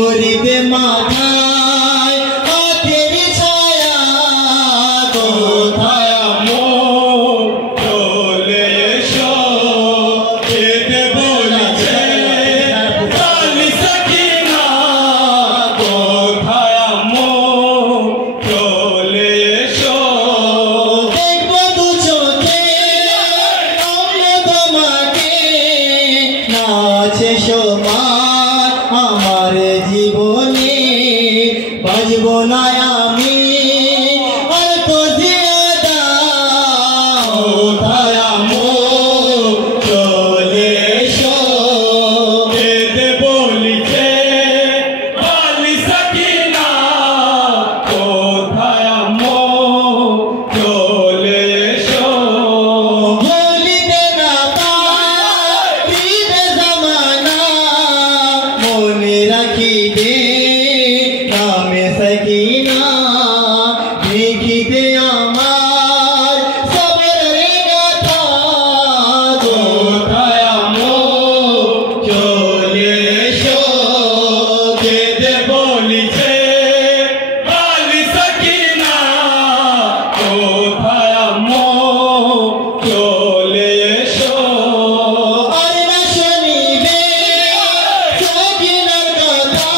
করিতে মাথায় হাতের ছায়া কোথায় আমর চলে এসো যেতে বলেছে কালি সাকিনা কোথায় আমর চলে এসো দেখবো দু চোখে আমরা তোমাকে নাচে সময় আমার জীবনে বাজব না আমি আর তো জিয়াদা কোথায় আমর চলে এসো যেতে বলিছে কালি সাকিনা কোথায় আমর চলে এসো ভুলিতে না পারিবে জামানা মনে রাখিবে নামে সাকিনা লিখিতে আমার সবরের গাথা কোথায় আমর চলে এসো যেতে বলিছে কালি সাকিনা কোথায় আমর চলে এসো আর না শুনিবে সাকিনার কথা